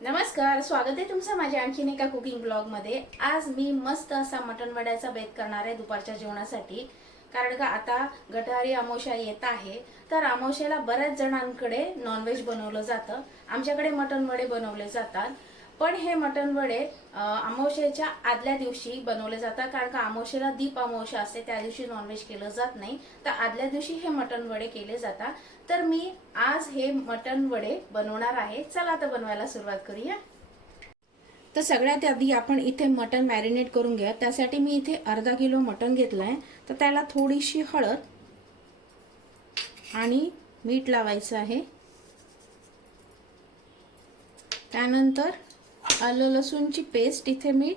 नमस्कार स्वागत आहे तुमचं माझ्या आणखीन एका कुकिंग ब्लॉगमध्ये. आज मी मस्त असा मटण वड्याचा बेत करणार आहे दुपारच्या जेवणासाठी. कारण का आता गटारी अमावस्या येत आहे. तर अमावस्याला बऱ्याच जणांकडे नॉनव्हेज बनवलं जातं. आमच्याकडे मटण वडे बनवले जातात. पण हे मटण वडे अमावश्याच्या आदल्या दिवशी बनवले जातात. कारण का अमावशेला दीप अमावशा असते त्या दिवशी नॉनव्हेज केलं जात नाही. तर आदल्या दिवशी हे मटण वडे केले जातात. तर मी आज हे मटण वडे बनवणार आहे. चला आता बनवायला सुरुवात करूया. तर सगळ्यात आधी आपण इथे मटण मॅरिनेट करून घ्या त्यासाठी मी इथे अर्धा किलो मटण आहे तर त्याला थोडीशी हळद आणि मीठ लावायचं आहे. त्यानंतर आलं लसूणची पेस्ट इथे मी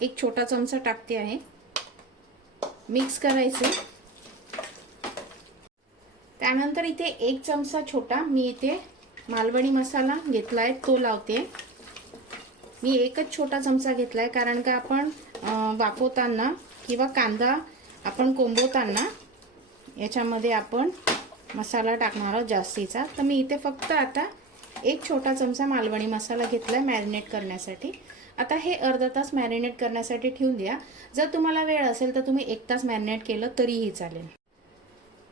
एक छोटा चमचा टाकते आहे. मिक्स करायचे. त्यानंतर इथे एक चमचा छोटा मी इथे मालवणी मसाला घेतला आहे तो लावते. मी एकच छोटा चमचा घेतला आहे कारण का आपण अं, वाफवताना किंवा कांदा आपण कोंबवताना याच्यामध्ये आपण मसाला टाकणार आहोत जास्तीचा. तर मी इथे फक्त आता एक छोटा चमचा मालवणी मसाला घेतला आहे मॅरिनेट करण्यासाठी. आता हे अर्धा तास मॅरिनेट करण्यासाठी ठेवून द्या. जर तुम्हाला वेळ असेल तर तुम्ही एक तास मॅरिनेट केलं तरीही चालेल.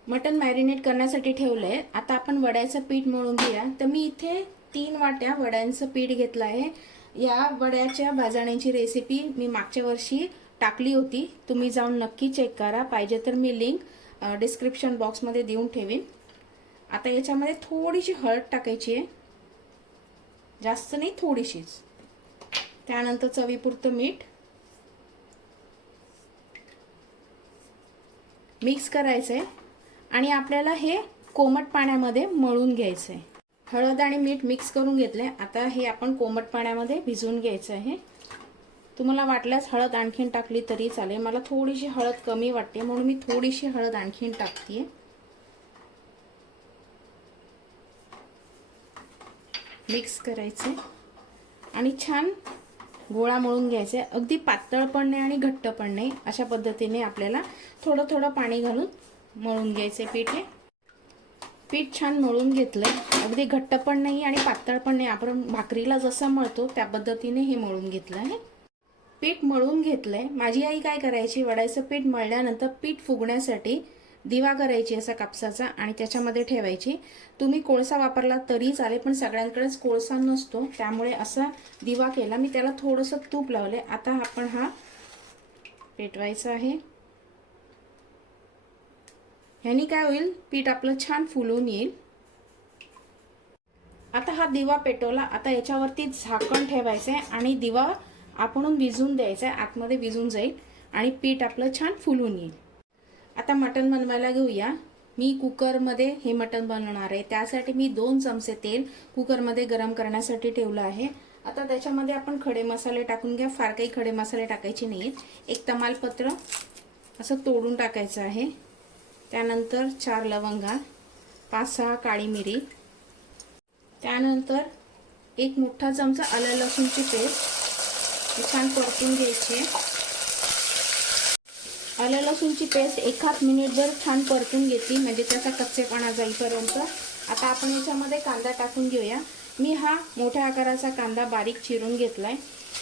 मटन मॅरिनेट करण्यासाठी ठेवलं आहे आता आपण वड्याचं पीठ मळून घेऊया. तर मी इथे तीन वाट्या वड्यांचं पीठ घेतलं आहे. या वड्याच्या भाजण्याची रेसिपी मी मागच्या वर्षी टाकली होती. तुम्ही जाऊन नक्की चेक करा. पाहिजे तर मी लिंक डिस्क्रिप्शन बॉक्समध्ये देऊन ठेवीन. आता याच्यामध्ये थोडीशी हळद टाकायची आहे. जास्त नाही थोडीशीच. त्यानंतर चवीपुरतं मीठ. मिक्स करायचं आहे आणि आपल्याला हे कोमट पाण्यामध्ये मळून घ्यायचं आहे हळद आणि मीठ मिक्स करून घेतले आता हे आपण कोमट पाण्यामध्ये भिजवून घ्यायचं आहे तुम्हाला वाटल्यास हळद आणखीन टाकली तरी चालेल. मला थोडीशी हळद कमी वाटते. म्हणून मी थोडीशी हळद आणखीन टाकते मिक्स करायचे. आणि छान गोळा मळून घ्यायचे. अगदी पातळ पण नाही आणि घट्ट पण नाही. अशा पद्धतीने आपल्याला थोडं थोडं पाणी घालून मळून घ्यायचे पीठ. हे पीठ छान मळून घेतलंय. अगदी घट्ट पण नाही आणि पातळ पण नाही. आपण भाकरीला जसं मळतो त्या पद्धतीने हे मळून घेतलं आहे. पीठ मळून घेतलंय. माझी आई काय करायची? वडायचं पीठ मळल्यानंतर पीठ फुगण्यासाठी दिवा करायची असा कापसाचा आणि त्याच्यामध्ये ठेवायची. तुम्ही कोळसा वापरला तरी चालेल पण सगळ्यांकडेच कोळसा नसतो त्यामुळे असा दिवा केला. मी त्याला थोडंसं तूप लावले आता आपण हा पेटवायचा आहे. ह्यानी काय होईल? पीठ आपलं छान फुलून येईल. आता हा दिवा पेटवला. आता याच्यावरती झाकण ठेवायचं आहे आणि दिवा आपण विजून द्यायचा आहे आतमध्ये विजून जाईल आणि पीठ आपलं छान फुलून येईल. आता मटण बनवायला घेऊया. मी कुकरमध्ये हे मटण बनवणार आहे. त्यासाठी मी दोन चमचे तेल कुकरमध्ये गरम करण्यासाठी ठेवलं आहे. आता त्याच्यामध्ये आपण खडे मसाले टाकून घ्या. फार काही खडे मसाले टाकायचे नाहीत. एक तमालपत्र असं तोडून टाकायचं आहे. त्यानंतर चार लवंगा पाच सहा काळी मिरी. त्यानंतर एक मोठा चमचा आलं लसूणची पेस्ट. छान परतून घ्यायची. आलं लसूणची पेस्ट एखाद मिनिटभर छान परतून घेतली म्हणजे त्याचा कच्चेपणा जाईपर्यंत. आता आपण याच्यामध्ये कांदा टाकून घेऊया. मी हा मोठ्या आकाराचा कांदा बारीक चिरून घेतलाय.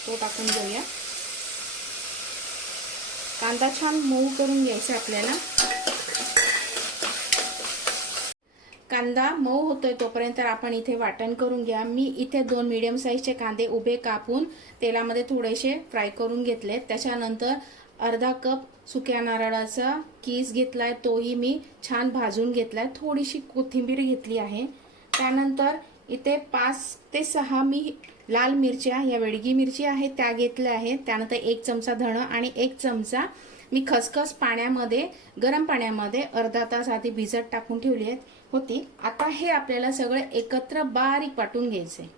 तो टाकून घेऊया. कांदा छान मऊ करून घ्यायचा आपल्याला. कांदा मऊ होतोय तोपर्यंत आपण इथे वाटण करून घ्या. मी इथे दोन मीडियम साईजचे कांदे उभे कापून तेलामध्ये थोडेसे फ्राय करून घेतले त्याच्यानंतर अर्धा कप सुक्या नारळाचा कीस घेतलाय तोही मी छान भाजून घेतलाय. थोडीशी कोथिंबीर घेतली आहे. त्यानंतर इथे पाच ते सहा मी लाल मिरच्या या वेडगी मिरची आहे त्या घेतल्या आहेत. त्यानंतर एक चमचा धणं आणि एक चमचा मी खसखस पाण्यामध्ये गरम पाण्यामध्ये अर्धा तास आधी भिजत टाकून ठेवली आहेत होती. आता हे आपल्याला सगळं एकत्र बारीक वाटून घ्यायचे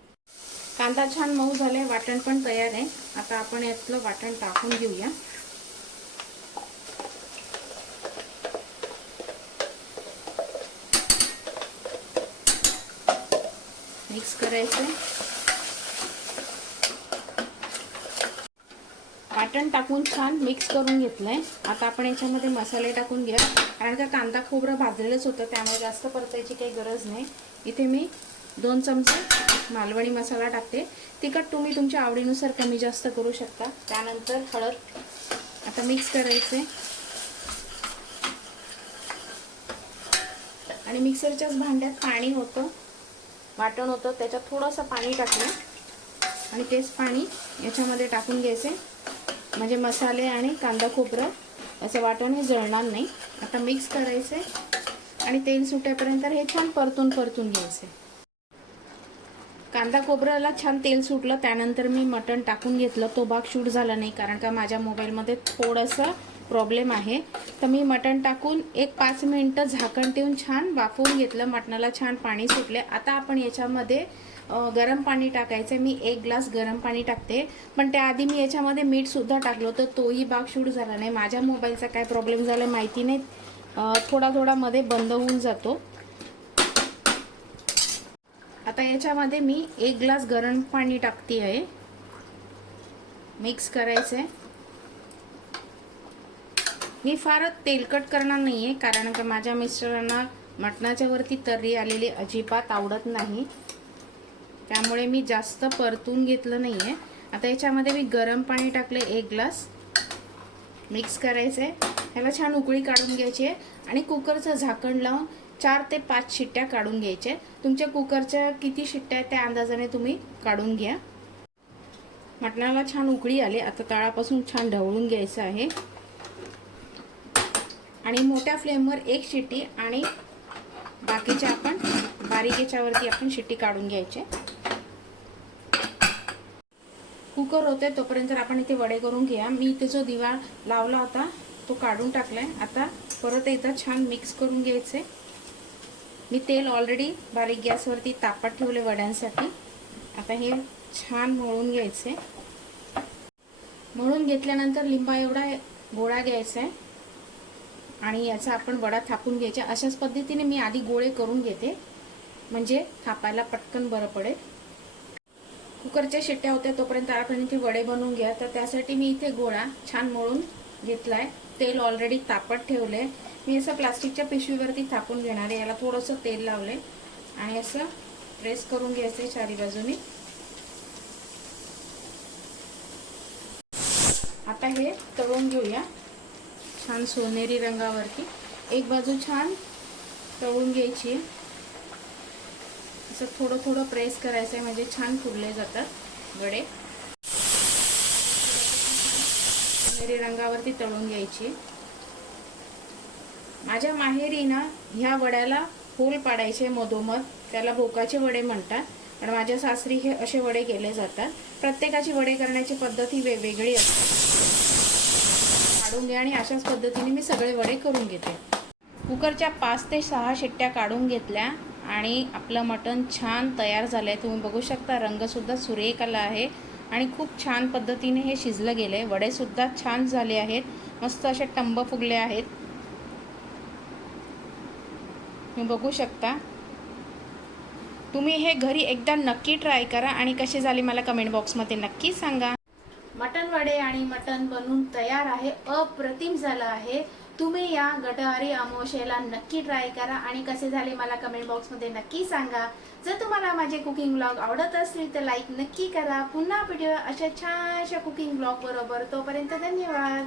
कांदा छान मऊ झालाय वाटण पण तयार आहे. आता आपण यातलं वाटण टाकून घेऊया. मिक्स करायचं वाटण टाकून छान मिक्स करून घेतलंय. आता आपण याच्यामध्ये मसाले टाकून घ्या कारण का कांदा खोबरं भाजलेलंच होतं त्यामुळे जास्त परतायची काही गरज नाही. इथे मी दोन चमचे मालवणी मसाला टाकते. तिखट तुम्ही तुमच्या आवडीनुसार कमी जास्त करू शकता. त्यानंतर हळद आता मिक्स करायचे आणि मिक्सरच्याच भांड्यात पाणी होतं. वाटण होतं त्याच्यात थोडंसं पाणी टाकलं. आणि तेच पाणी याच्यामध्ये टाकून घ्यायचे. म्हणजे मसाले आणि कांदा खोबरं याचं वाटण हे जळणार नाही. आता मिक्स करायचे. आणि तेल सुटेपर्यंत हे छान परतून परतून घ्यायचे. कांदा खोबऱ्याला छान तेल सुटलं त्यानंतर मी मटण टाकून घेतलं. तो भाग शूट झाला नाही कारण का माझ्या मोबाईलमध्ये थोडंसं प्रॉब्लेम आहे. तर मी मटण टाकून एक पाच मिनटं झाकण ठेवून छान वाफवून घेतलं. मटणाला छान पाणी सुटले. आता आपण याच्यामध्ये गरम पाणी टाकायचं मी एक ग्लास गरम पाणी टाकते. पण त्याआधी मी याच्यामध्ये मीठसुद्धा टाकलं तर तोही भाग शूट झाला नाही. माझ्या मोबाईलचा काय प्रॉब्लेम झाला माहिती नाही. थोडा थोडा मध्ये बंद होऊन जातो. आता याच्यामध्ये मी एक ग्लास गरम पाणी टाकते आहे मिक्स करायचं आहे मी फार तेलकट करणार नाही आहे कारण का माझ्या मिस्टरांना मटणाच्या वरती तर्री आलेली अजिबात आवडत नाही. त्यामुळे मी जास्त परतून घेतलं नाही आहे आता याच्यामध्ये मी गरम पाणी टाकले एक ग्लास. मिक्स करायचं आहे ह्याला छान उकळी काढून घ्यायची आहे. आणि कुकरचं झाकण लावून चार ते पाच शिट्ट्या काढून घ्यायच्या तुमच्या कुकरच्या किती शिट्ट्या आहेत त्या अंदाजाने तुम्ही काढून घ्या. मटणाला छान उकळी आली. आता तळापासून छान ढवळून घ्यायचं आहे. आणि मोठ्या फ्लेमवर एक शिट्टी आणि बाकीच्या आपण बारीक याच्यावरती आपण शिट्टी काढून घ्यायचे. कुकर होते तोपर्यंत आपण इथे वडे करून घ्या. मी इथे जो दिवा लावला होता तो काढून टाकलाय. आता परत एकदा छान मिक्स करून घ्यायचे. मी तेल ऑलरेडी बारीक गॅसवरती तापत ठेवले वड्यांसाठी. आता हे छान मळून घ्यायचे. मळून घेतल्यानंतर लिंबा एवढा गोळा घ्यायचा आहे. आणि याचा आपण वडा थापून घ्यायचा. अशाच पद्धतीने मी आधी गोळे करून घेते. म्हणजे थापायला पटकन बरं पडेल. कुकरच्या शिट्ट्या होत्या तोपर्यंत आपण इथे वडे बनवून घ्या. तर त्यासाठी मी इथे गोळा छान मळून घेतलाय. तेल ऑलरेडी तापत ठेवले मी असं प्लास्टिकच्या पिशवीवरती थापून घेणार आहे. याला थोडंसं तेल लावले आणि असं प्रेस करून घ्यायचं चारी बाजूनी. आता हे तळून घेऊया. छान सोनेरी रंगावरती. एक बाजू छान तळून घ्यायची. असं थोडं थोडं प्रेस करायचं आहे म्हणजे छान फुलले जातात वडे सोनेरी रंगावरती तळून घ्यायची. माझ्या माहेरी ना ह्या वड्याला होल पाडायचे मधोमध. त्याला भोकाचे वडे म्हणतात. आणि माझ्या सासरी हे असे वडे केले जातात. प्रत्येकाची वडे करण्याची पद्धत ही वेगवेगळी असते. काढून दे आणि अशाच पद्धतीने मी सगळे वडे करून घेते. कुकरच्या पाच ते सहा शिट्ट्या काढून घेतल्या आणि आपलं मटण छान तयार झालं आहे तुम्ही बघू शकता रंगसुद्धा सुरेख आला आहे आणि खूप छान पद्धतीने हे शिजलं गेलं आहे वडेसुद्धा छान झाले आहेत. मस्त असे टंब फुगले आहेत. तुम्ही बघू शकता. तुम्ही हे घरी एकदा नक्की ट्राय करा आणि कसे झाले मला कमेंट बॉक्समध्ये नक्की सांगा. मटन वडे आणि मटन बनून तयार आहे अप्रतिम झालं आहे. तुम्ही या गटवारी अमावस्येला नक्की ट्राय करा आणि कसे झाले मला कमेंट बॉक्समध्ये नक्की सांगा. जर तुम्हाला माझे कुकिंग ब्लॉग आवडत असतील तर लाईक नक्की करा. पुन्हा व्हिडिओ अशा छानशा कुकिंग ब्लॉग बरोबर तोपर्यंत धन्यवाद.